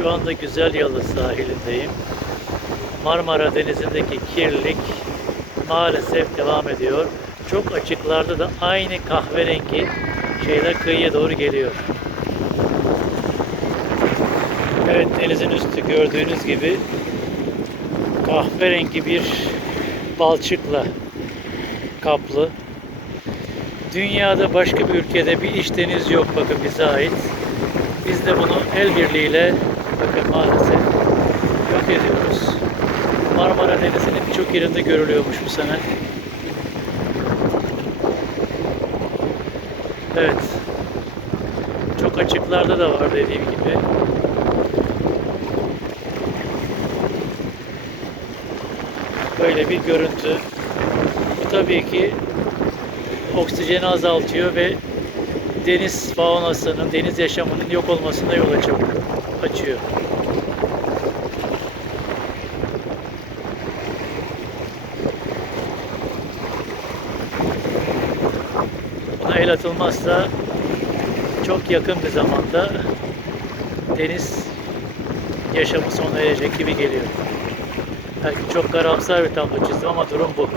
Şu anda Güzel Yalı sahilindeyim. Marmara Denizi'ndeki kirlilik maalesef devam ediyor. Çok açıklarda da aynı kahverengi şeyler kıyıya doğru geliyor. Evet denizin üstü gördüğünüz gibi kahverengi bir balçıkla kaplı. Dünyada başka bir ülkede bir iç deniz yok bakın bize ait. Biz de bunu el birliğiyle bakın maalesef yok ediyoruz. Marmara Denizi'nin birçok yerinde görülüyormuş bu sene. Evet. Çok açıklarda da var dediğim gibi. Böyle bir görüntü. Bu tabii ki oksijeni azaltıyor ve deniz faunasının, deniz yaşamının yok olmasına yol açıyor. Buna el atılmazsa çok yakın bir zamanda deniz yaşamı sona erecek gibi geliyor. Belki çok karamsar bir tablo çizdim ama durum bu.